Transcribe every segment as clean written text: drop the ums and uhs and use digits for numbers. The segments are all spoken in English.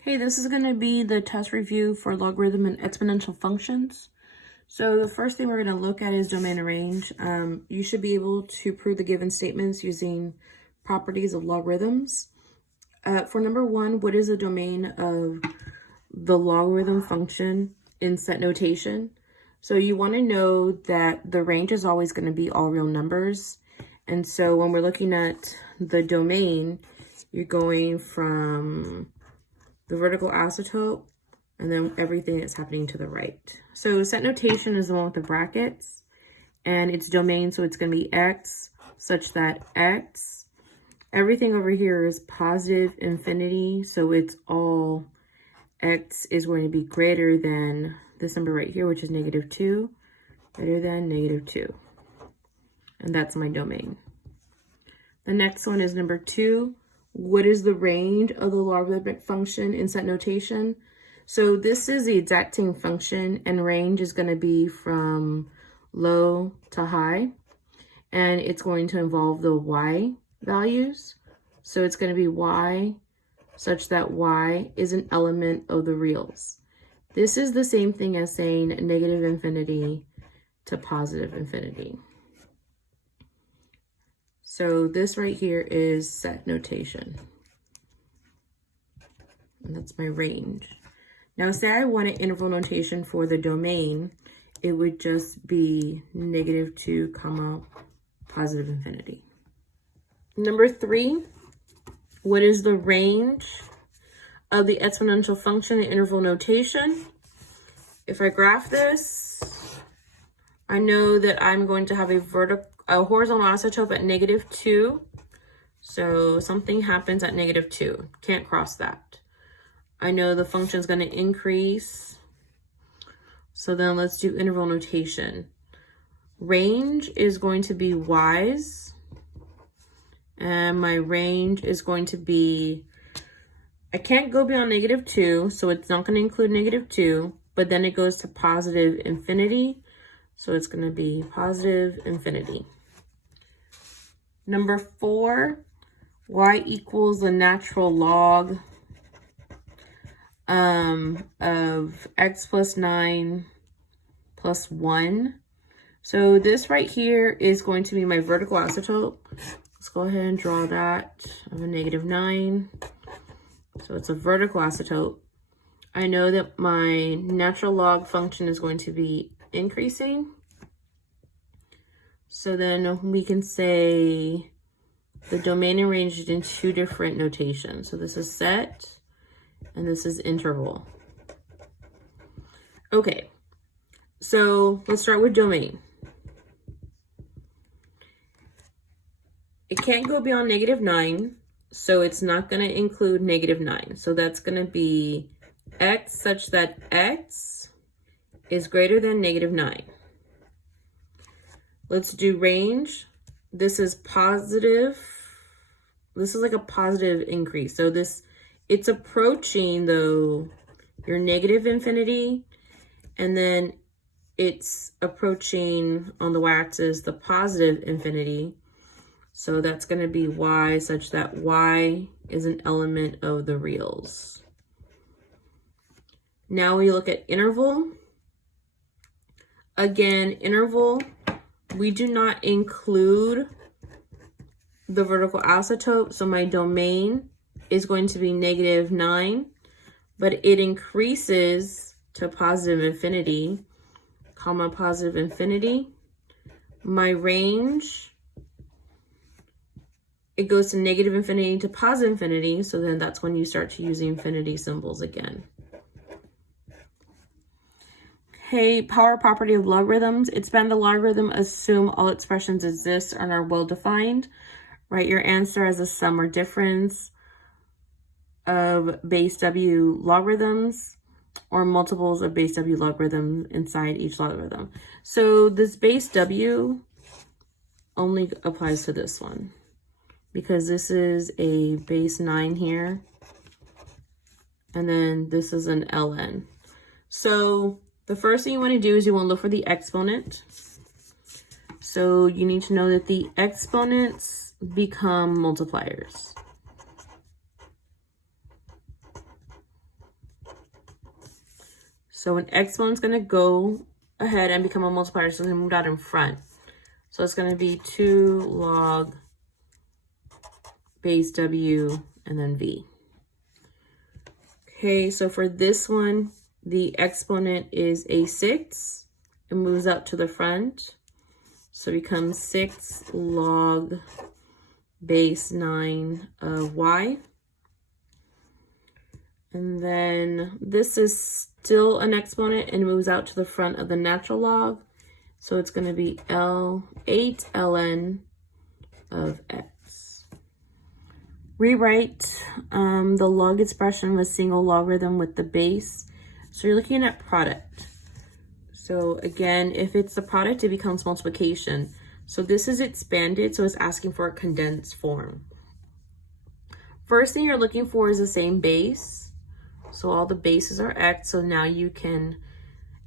Okay, this is going to be the test review for logarithm and exponential functions. So the first thing we're going to look at is domain and range. You should be able to prove the given statements using properties of logarithms. For number one, what is the domain of the logarithm function in set notation? So you want to know that the range is always going to be all real numbers. And so when we're looking at the domain, you're going from the vertical asymptote, and then everything that's happening to the right. So set notation is the one with the brackets, and it's domain, so it's going to be x, such that x, everything over here is positive infinity, so it's all x is going to be greater than this number right here, which is -2, greater than -2. And that's my domain. The next one is number 2. What is the range of the logarithmic function in set notation? So this is the exacting function, and range is going to be from low to high, and it's going to involve the y values. So it's going to be y such that y is an element of the reals. This is the same thing as saying negative infinity to positive infinity. So this right here is set notation. And that's my range. Now say I wanted interval notation for the domain, it would just be -2 comma positive infinity. Number 3, what is the range of the exponential function in interval notation? If I graph this, I know that I'm going to have a horizontal asymptote at -2. So something happens at -2. Can't cross that. I know the function is going to increase. So then let's do interval notation. Range is going to be y's. And my range is going to be, I can't go beyond -2, so it's not going to include -2, but then it goes to positive infinity. So it's going to be positive infinity. Number 4, y equals the natural log of x plus 9 plus 1. So this right here is going to be my vertical asymptote. Let's go ahead and draw that of a -9. So it's a vertical asymptote. I know that my natural log function is going to be increasing. So then we can say the domain and range is in 2 different notations. So this is set and this is interval. Okay, so let's start with domain. It can't go beyond -9, so it's not going to include -9. So that's going to be x such that x is greater than -9. Let's do range. This is positive. This is like a positive increase. So it's approaching though your negative infinity, and then it's approaching on the y-axis the positive infinity. So that's going to be y such that y is an element of the reals. Now we look at interval. Again, interval, we do not include the vertical asymptote, so my domain is going to be -9, but it increases to positive infinity, comma positive infinity. My range, it goes to negative infinity to positive infinity, so then that's when you start to use the infinity symbols again. Okay, power property of logarithms. Expand the logarithm, assume all expressions exist and are well defined. Write your answer as a sum or difference of base W logarithms or multiples of base W logarithms inside each logarithm. So this base W only applies to this one because this is a base 9 here, and then this is an ln. So the first thing you want to do is you want to look for the exponent. So you need to know that the exponents become multipliers. So an exponent's going to go ahead and become a multiplier, so it's going to move out in front. So it's going to be 2 log base W and then V. Okay, so for this one, the exponent is a 6. It moves out to the front. So it becomes 6 log base 9 of Y. And then this is still an exponent and moves out to the front of the natural log. So it's going to be 8 ln of x. Rewrite the log expression with single logarithm with the base. So you're looking at product. So again, if it's the product, it becomes multiplication. So this is expanded, so it's asking for a condensed form. First thing you're looking for is the same base. So all the bases are x, so now you can,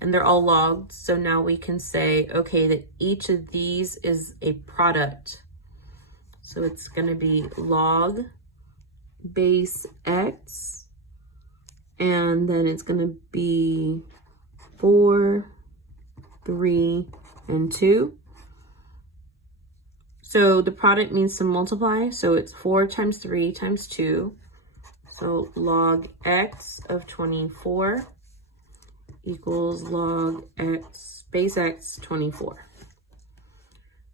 and they're all logged, so now we can say, okay, that each of these is a product. So it's going to be log base x, and then it's going to be 4, 3, and 2. So the product means to multiply, so it's 4 times 3 times 2. So log x of 24 equals log x, base x 24.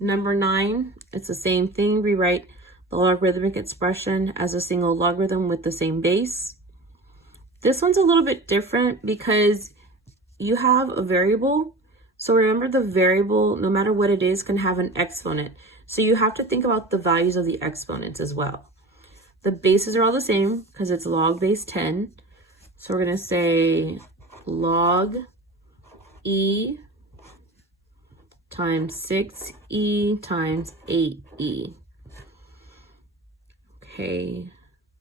Number 9, it's the same thing. Rewrite the logarithmic expression as a single logarithm with the same base. This one's a little bit different because you have a variable. So remember, the variable, no matter what it is, can have an exponent. So you have to think about the values of the exponents as well. The bases are all the same because it's log base 10. So we're going to say log e times 6e times 8e. Okay,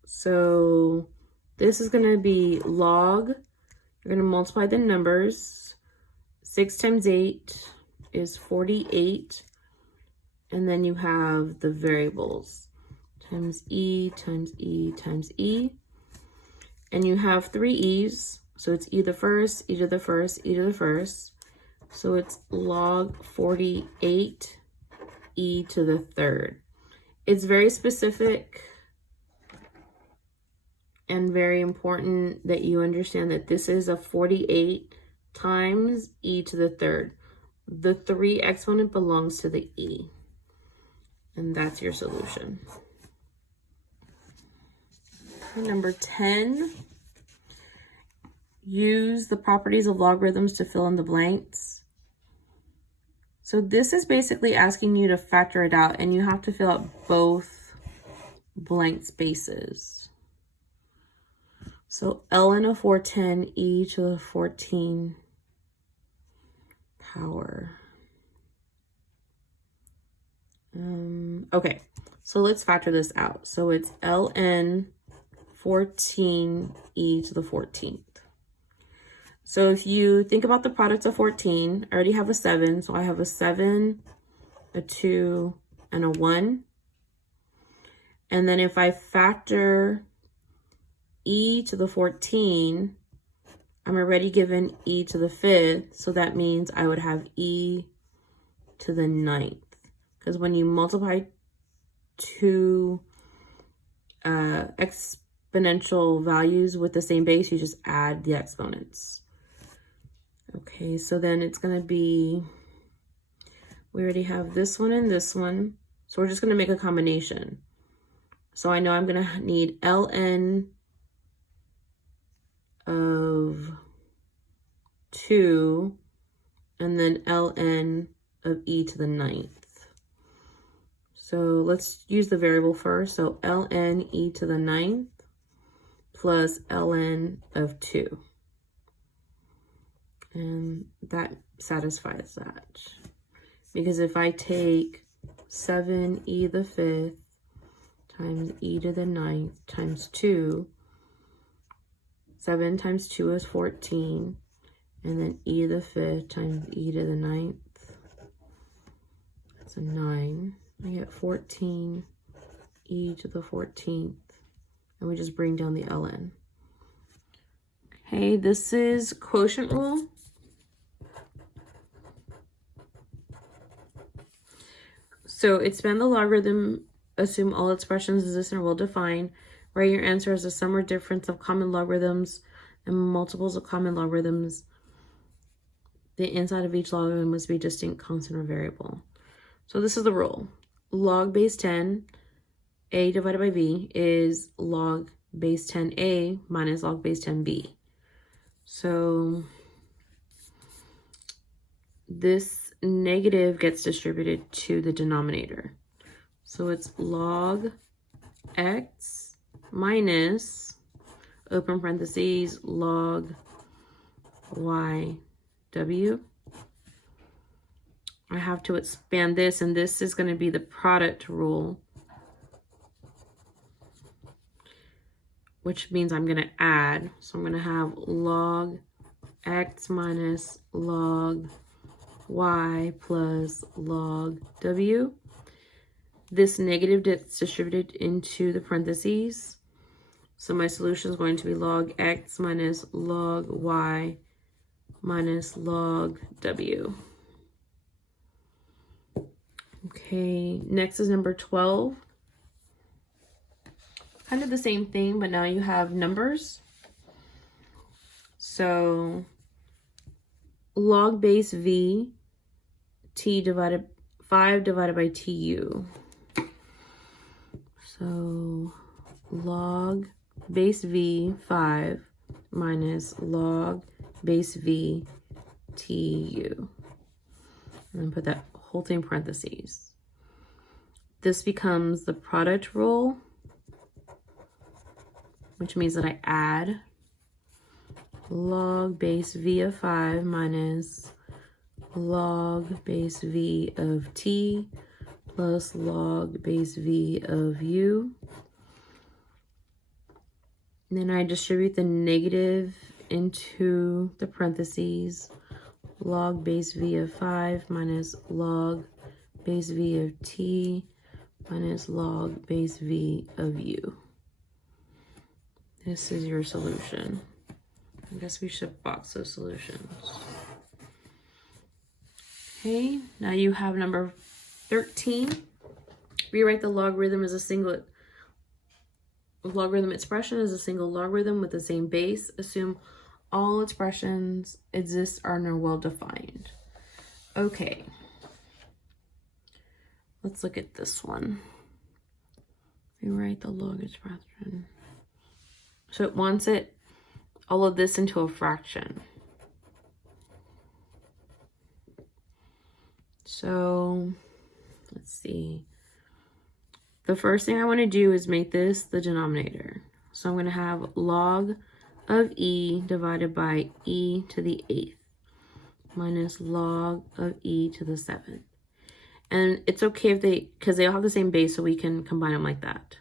so this is going to be log. You're going to multiply the numbers. 6 times 8 is 48. And then you have the variables. Times e times e times e. And you have 3 e's. So it's e to the first, e to the first, e to the first. So it's log 48 e to the third. It's very specific and very important that you understand that this is a 48 times e to the third. The 3 exponent belongs to the e. And that's your solution. Number 10, use the properties of logarithms to fill in the blanks. So this is basically asking you to factor it out, and you have to fill out both blank spaces. So ln of 410 e to the 14 power. Okay, so let's factor this out. So it's ln 14 e to the 14th. So if you think about the products of 14, I already have a 7. So I have a 7, a 2, and a 1. And then if I factor e to the 14, I'm already given e to the 5th. So that means I would have e to the 9th. Because when you multiply two exponential values with the same base, you just add the exponents. Okay, so then it's going to be, we already have this one and this one. So we're just going to make a combination. So I know I'm going to need ln of 2 and then ln of e to the 9th. So let's use the variable first. So ln e to the 9th plus ln of 2. And that satisfies that. Because if I take 7e to the 5th times e to the 9th times 2, 7 times 2 is 14. And then e to the 5th times e to the 9th, that's a 9. I get 14 e to the 14th. And we just bring down the ln. Okay, this is quotient rule. So expand the logarithm, assume all expressions exist and are well defined. Write your answer as the sum or difference of common logarithms and multiples of common logarithms. The inside of each logarithm must be distinct, constant, or variable. So this is the rule. Log base 10, a divided by b, is log base 10a minus log base 10b. So this negative gets distributed to the denominator. So it's log x minus, open parentheses, log y w. I have to expand this, and this is going to be the product rule, which means I'm going to add. So I'm going to have log x minus log y plus log w. This negative gets distributed into the parentheses. So my solution is going to be log x minus log y minus log w. Okay, next is number 12. Kind of the same thing, but now you have numbers. So log base v, t divided 5 divided by tu. So log base v 5 minus log base v tu. And then put that whole thing in parentheses. This becomes the product rule, which means that I add log base v of 5 minus log base v of t plus log base v of u. And then I distribute the negative into the parentheses. Log base v of 5 minus log base v of t minus log base v of u. This is your solution. I guess we should box those solutions. Okay, now you have number 13. Rewrite the logarithm as a singlet. Logarithm expression is a single logarithm with the same base. Assume all expressions exist and are well defined. Okay. Let's look at this one. Rewrite the log expression. So it wants all of this into a fraction. So let's see. The first thing I want to do is make this the denominator. So I'm going to have log of e divided by e to the 8th minus log of e to the 7th. And it's okay if because they all have the same base, so we can combine them like that.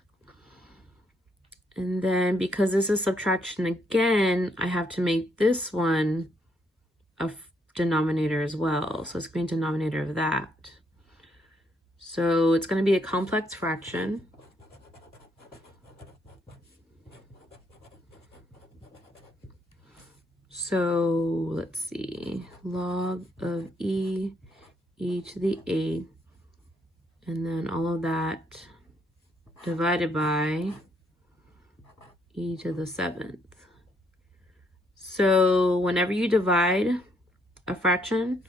And then because this is subtraction again, I have to make this one a denominator as well. So it's going to be a denominator of that. So it's going to be a complex fraction. So let's see, log of e to the 8th, and then all of that divided by e to the 7th. So whenever you divide a fraction,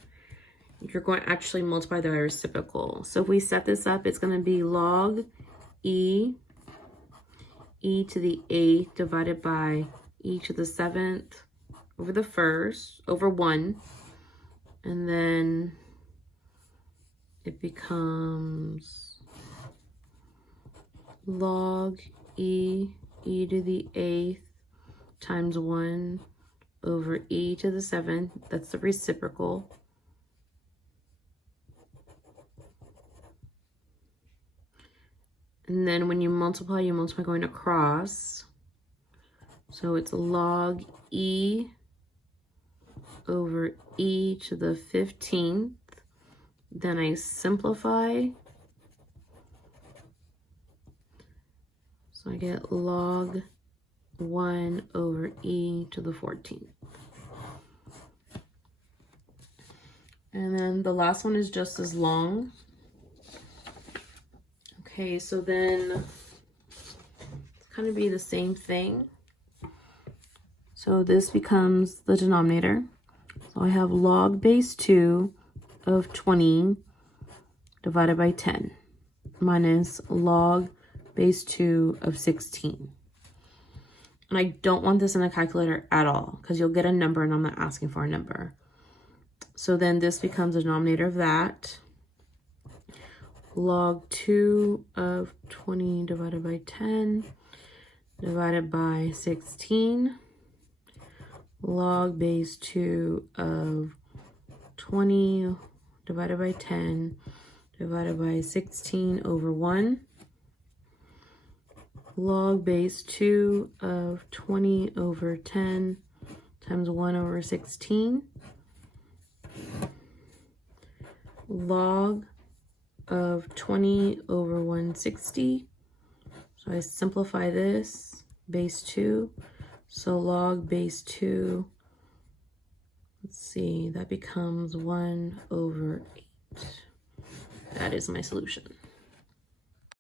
you're going to actually multiply the reciprocal. So if we set this up, it's going to be log e to the 8th divided by e to the 7th over the first, over 1. And then it becomes log e to the 8th times 1 over e to the 7th. That's the reciprocal. And then when you multiply going across. So it's log e over e to the 15th. Then I simplify. So I get log 1 over e to the 14th. And then the last one is just as long. Okay, so then it's kind of be the same thing. So this becomes the denominator. So I have log base 2 of 20 divided by 10 minus log base 2 of 16. And I don't want this in a calculator at all because you'll get a number and I'm not asking for a number. So then this becomes the denominator of that. Log 2 of 20 divided by 10 divided by 16. Log base 2 of 20 divided by 10 divided by 16 over 1. Log base 2 of 20 over 10 times 1 over 16. Log of 20 over 160. So I simplify this, base 2. So log base 2, let's see, that becomes 1 over 8. That is my solution.